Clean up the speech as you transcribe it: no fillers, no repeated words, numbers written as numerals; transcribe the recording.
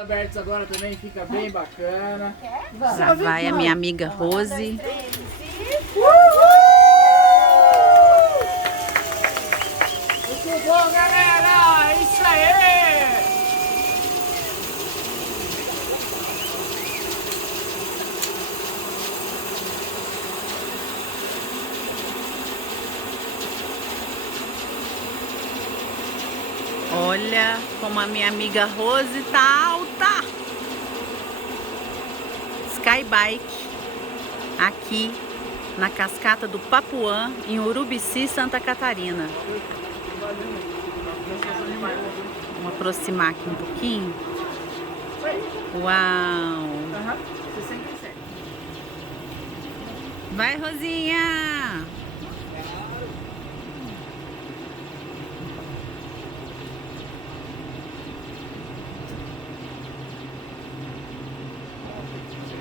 Abertos agora também fica bem bacana. Lá vai a minha amiga Rose. Muito bom, galera! Isso aí! Olha como a minha amiga Rose tá alta. Sky Bike aqui na cascata do Papuã, em Urubici, Santa Catarina. Vamos aproximar aqui um pouquinho. Uau! 67. Vai, Rosinha!